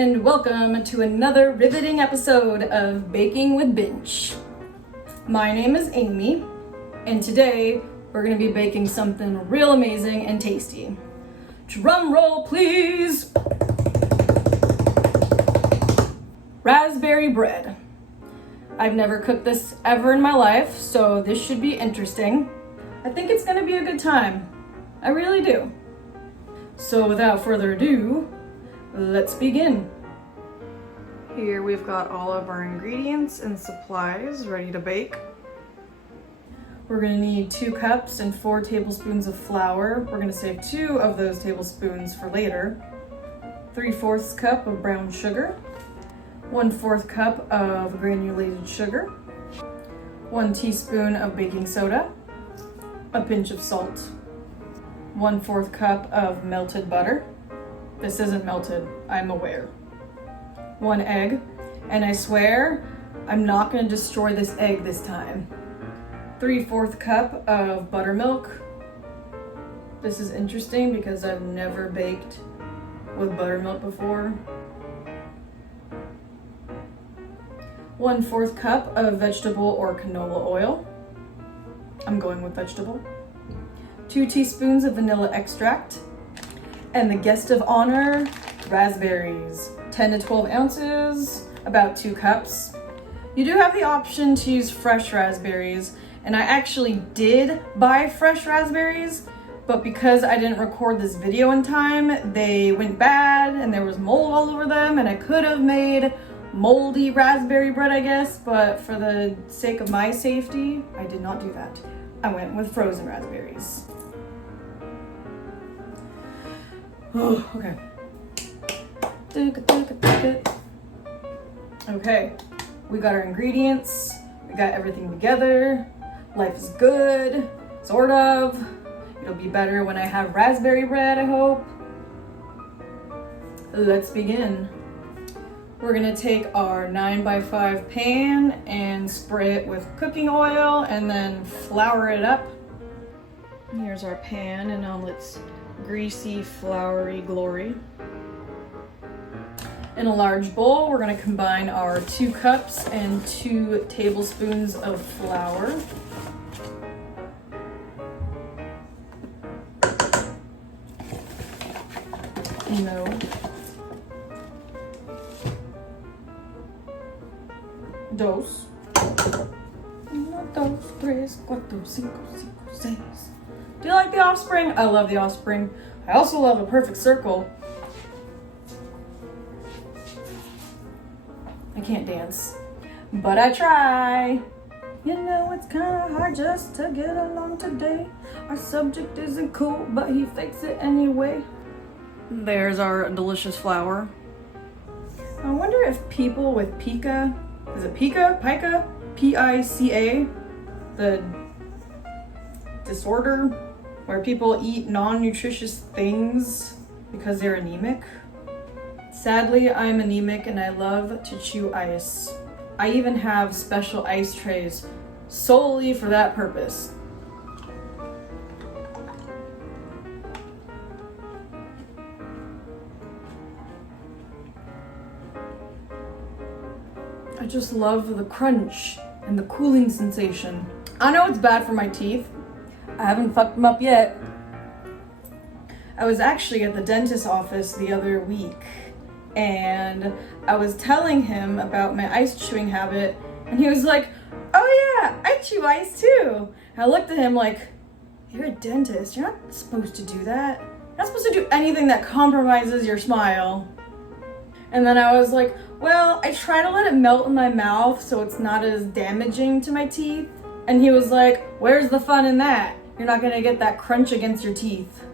and welcome to another riveting episode of Baking with Binch. My name is Amy, and today we're going to be baking something real amazing and tasty. Drum roll, please! Raspberry bread. I've never cooked this ever in my life, so this should be interesting. I think it's going to be a good time. I really do. So without further ado, let's begin. Here we've got all of our ingredients and supplies ready to bake. We're going to need 2 cups and 4 tablespoons of flour. We're going to save 2 of those tablespoons for later. 3/4 cup of brown sugar. 1/4 cup of granulated sugar. 1 teaspoon of baking soda. A pinch of salt. 1/4 cup of melted butter. This isn't melted, I'm aware. 1 egg, and I swear I'm not going to destroy this egg this time. 3/4 cup of buttermilk. This is interesting because I've never baked with buttermilk before. 1/4 cup of vegetable or canola oil. I'm going with vegetable. 2 teaspoons of vanilla extract. And the guest of honor, raspberries. 10 to 12 ounces, about 2 cups. You do have the option to use fresh raspberries, and I actually did buy fresh raspberries, but because I didn't record this video in time, they went bad and there was mold all over them, and I could have made moldy raspberry bread, I guess, but for the sake of my safety, I did not do that. I went with frozen raspberries. Oh, okay. Okay, we got our ingredients, we got everything together. Life is good, sort of. It'll be better when I have raspberry bread, I hope. Let's begin. We're gonna take our 9x5 pan and spray it with cooking oil and then flour it up. Here's our pan in all its greasy, floury glory. In a large bowl, we're going to combine our 2 cups and 2 tablespoons of flour. No. Dos. 1, 2, 3, 4, 5, 6. Do you like The Offspring? I love The Offspring. I also love A Perfect Circle. I can't dance, but I try. You know it's kinda hard just to get along today. Our subject isn't cool, but he fakes it anyway. There's our delicious flour. I wonder if people with pica, is it pica? Pica? P-I-C-A? The disorder where people eat non-nutritious things because they're anemic. Sadly, I'm anemic and I love to chew ice. I even have special ice trays solely for that purpose. I just love the crunch and the cooling sensation. I know it's bad for my teeth. I haven't fucked them up yet. I was actually at the dentist's office the other week, and I was telling him about my ice chewing habit, and he was like, "Oh yeah, I chew ice too." And I looked at him like, "You're a dentist, you're not supposed to do that. You're not supposed to do anything that compromises your smile." And then I was like, "Well, I try to let it melt in my mouth so it's not as damaging to my teeth." And he was like, "Where's the fun in that? You're not gonna get that crunch against your teeth."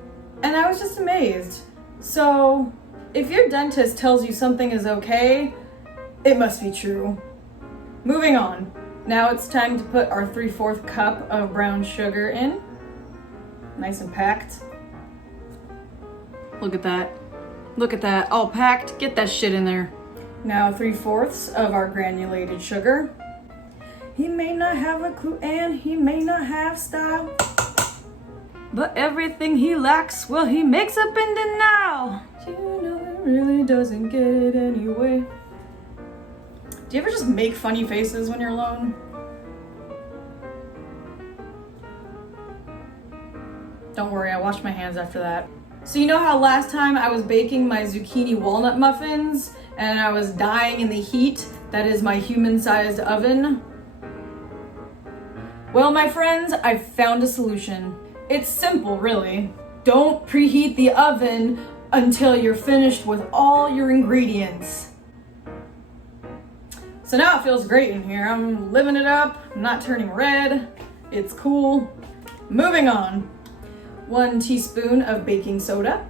And I was just amazed. So, if your dentist tells you something is okay, it must be true. Moving on. Now it's time to put our 3/4 cup of brown sugar in. Nice and packed. Look at that. Look at that, all packed. Get that shit in there. Now 3/4 of our granulated sugar. He may not have a clue and he may not have style, but everything he lacks, well, he makes up in denial. You know it really doesn't get it anyway. Do you ever just make funny faces when you're alone? Don't worry, I washed my hands after that. So you know how last time I was baking my zucchini walnut muffins and I was dying in the heat that is my human-sized oven? Well, my friends, I've found a solution. It's simple, really. Don't preheat the oven until you're finished with all your ingredients. So now it feels great in here. I'm living it up, I'm not turning red. It's cool. Moving on. 1 teaspoon of baking soda.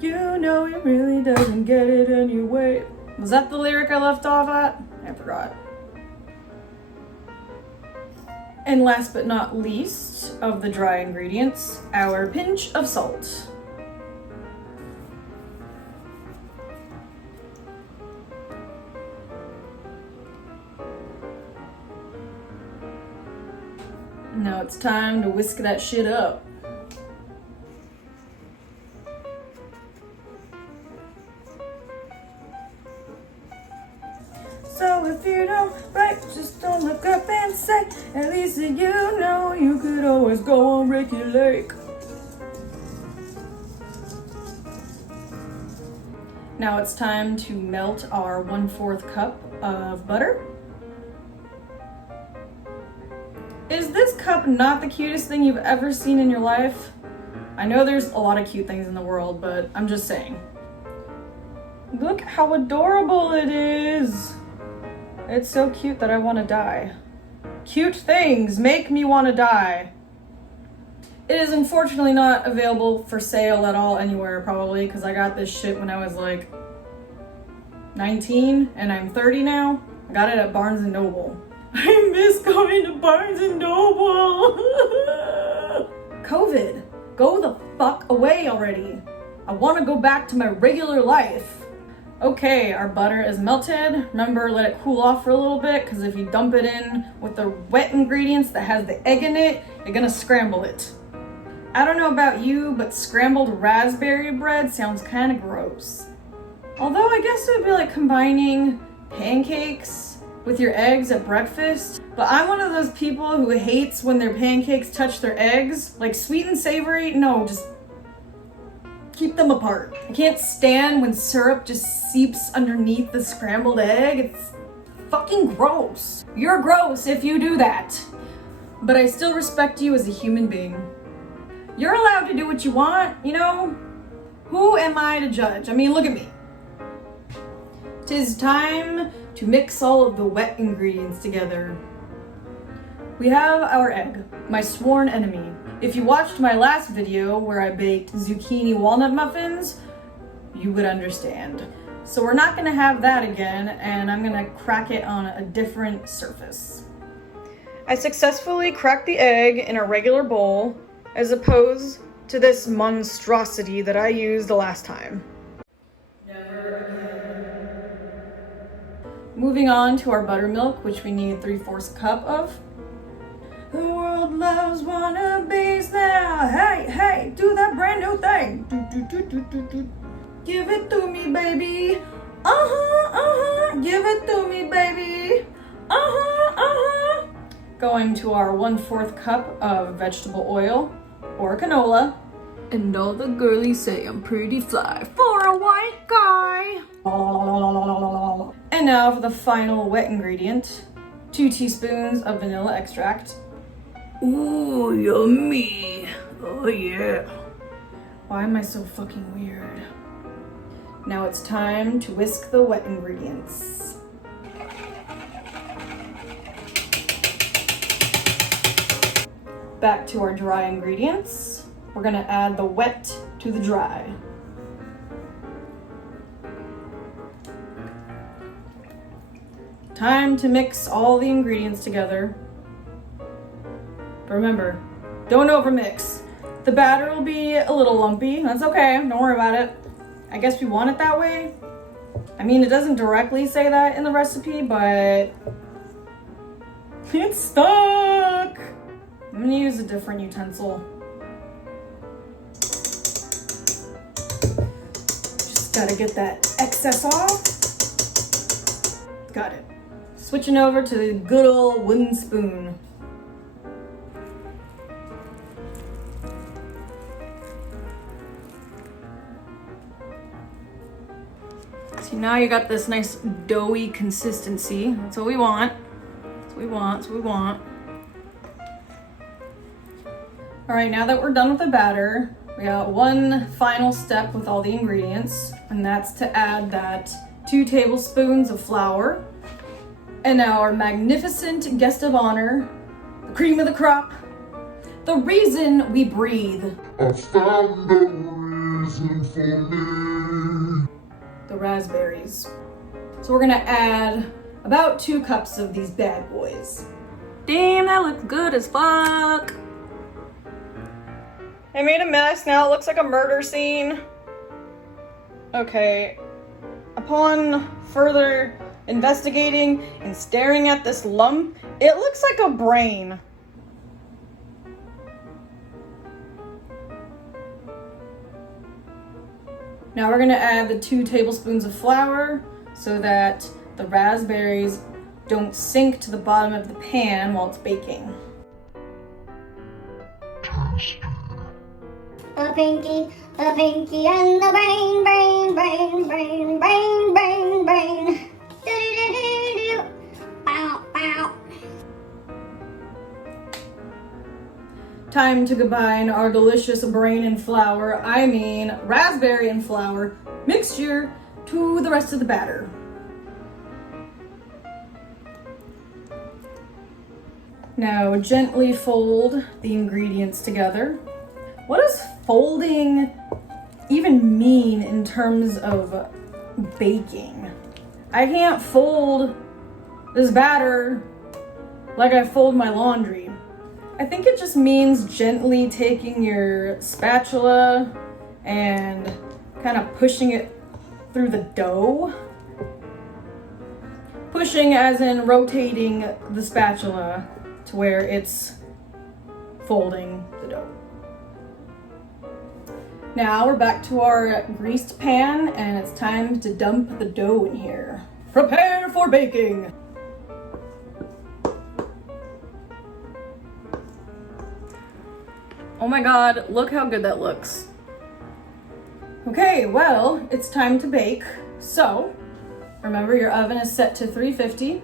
You know it really doesn't get it anyway. Was that the lyric I left off at? I forgot. And last but not least of the dry ingredients, our pinch of salt. Now it's time to whisk that shit up. So if you don't write, just don't look up and say, at least you know you could always go on Ricky Lake. Now it's time to melt our 1/4 cup of butter. Is this cup not the cutest thing you've ever seen in your life? I know there's a lot of cute things in the world, but I'm just saying. Look how adorable it is. It's so cute that I want to die. Cute things make me want to die. It is unfortunately not available for sale at all anywhere, probably, because I got this shit when I was like 19 and I'm 30 now. I got it at Barnes & Noble. I miss going to Barnes & Noble. COVID, go the fuck away already. I want to go back to my regular life. Okay, our butter is melted. Remember, let it cool off for a little bit, because if you dump it in with the wet ingredients that has the egg in it, you're gonna scramble it. I don't know about you, but scrambled raspberry bread sounds kind of gross. Although I guess it would be like combining pancakes with your eggs at breakfast. But I'm one of those people who hates when their pancakes touch their eggs. Like sweet and savory, no, just keep them apart. I can't stand when syrup just seeps underneath the scrambled egg. It's fucking gross. You're gross if you do that. But I still respect you as a human being. You're allowed to do what you want, you know? Who am I to judge? I mean, look at me. 'Tis time to mix all of the wet ingredients together. We have our egg, my sworn enemy. If you watched my last video where I baked zucchini walnut muffins, you would understand. So we're not gonna have that again, and I'm gonna crack it on a different surface. I successfully cracked the egg in a regular bowl, as opposed to this monstrosity that I used the last time. Moving on to our buttermilk, which we need 3/4 cup of. The world loves wannabes now. Hey, hey, do that brand new thing. Give it to me, baby. Give it to me, baby. Going to our 1/4 cup of vegetable oil or canola. And all the girlies say I'm pretty fly for a white guy. And now for the final wet ingredient, 2 teaspoons of vanilla extract. Ooh, yummy. Oh yeah. Why am I so fucking weird? Now it's time to whisk the wet ingredients. Back to our dry ingredients. We're gonna add the wet to the dry. Time to mix all the ingredients together. But remember, don't overmix. The batter will be a little lumpy. That's okay, don't worry about it. I guess we want it that way. I mean, it doesn't directly say that in the recipe, but it's stuck. I'm gonna use a different utensil. Gotta get that excess off. Got it. Switching over to the good old wooden spoon. See, now you got this nice doughy consistency. That's what we want. That's what we want. That's what we want. All right, now that we're done with the batter, we got one final step with all the ingredients, and that's to add that 2 tablespoons of flour. And now our magnificent guest of honor, the cream of the crop, the reason we breathe. I found the reason for me. The raspberries. So we're gonna add about 2 cups of these bad boys. Damn, that looks good as fuck. I made a mess, now it looks like a murder scene. Okay, upon further investigating and staring at this lump, it looks like a brain. Now we're gonna add the 2 tablespoons of flour so that the raspberries don't sink to the bottom of the pan while it's baking. The pinky, and the brain, brain, brain, brain, brain, brain, brain. Do-do-do-do-do. Bow, bow. Time to combine our delicious brain and flour, raspberry and flour mixture to the rest of the batter. Now gently fold the ingredients together. What does folding even mean in terms of baking? I can't fold this batter like I fold my laundry. I think it just means gently taking your spatula and kind of pushing it through the dough. Pushing as in rotating the spatula to where it's folding the dough. Now we're back to our greased pan and it's time to dump the dough in here. Prepare for baking! Oh my god, look how good that looks. Okay, well, it's time to bake. So, remember your oven is set to 350.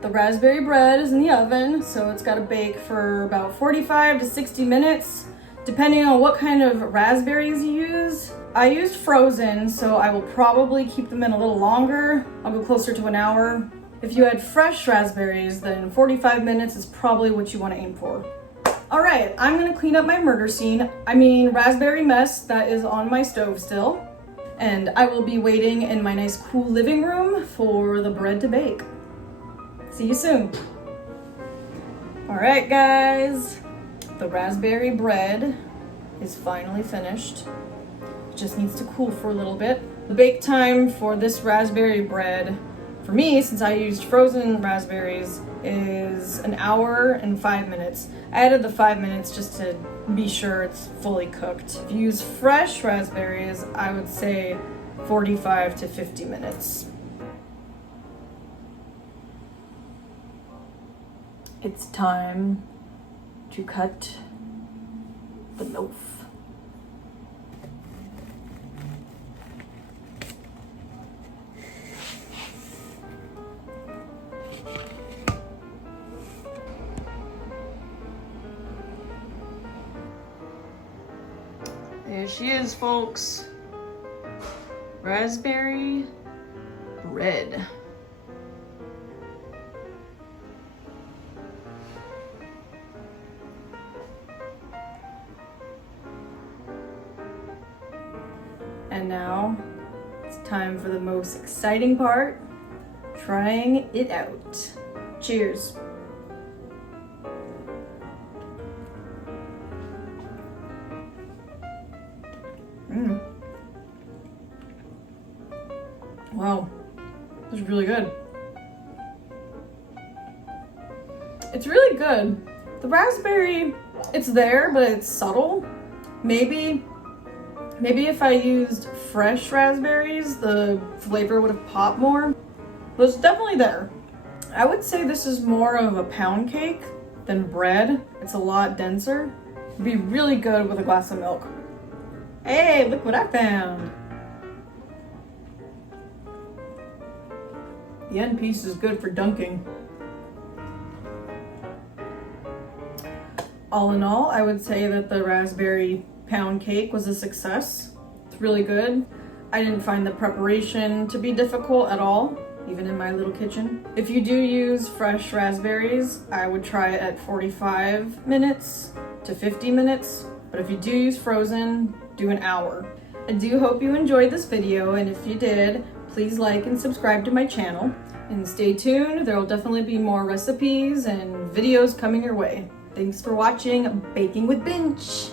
The raspberry bread is in the oven, so it's got to bake for about 45 to 60 minutes, depending on what kind of raspberries you use. I used frozen, so I will probably keep them in a little longer. I'll go closer to an hour. If you had fresh raspberries, then 45 minutes is probably what you want to aim for. All right, I'm gonna clean up my raspberry mess that is on my stove still. And I will be waiting in my nice cool living room for the bread to bake. See you soon. All right, guys, the raspberry bread is finally finished. It just needs to cool for a little bit. The bake time for this raspberry bread, for me, since I used frozen raspberries, is 1 hour and 5 minutes. I added the 5 minutes just to be sure it's fully cooked. If you use fresh raspberries, I would say 45 to 50 minutes. It's time to cut the loaf. There she is, folks. Raspberry bread. And now it's time for the most exciting part, trying it out. Cheers. Wow, this is really good. It's really good. The raspberry, it's there, but it's subtle. Maybe if I used fresh raspberries, the flavor would have popped more. But it's definitely there. I would say this is more of a pound cake than bread. It's a lot denser. It'd be really good with a glass of milk. Hey, look what I found. The end piece is good for dunking. All in all, I would say that the raspberry pound cake was a success. It's really good. I didn't find the preparation to be difficult at all, even in my little kitchen. If you do use fresh raspberries, I would try it at 45 minutes to 50 minutes. But if you do use frozen, do an hour. I do hope you enjoyed this video, and if you did, please like and subscribe to my channel. And stay tuned, there will definitely be more recipes and videos coming your way. Thanks for watching Baking with Binch.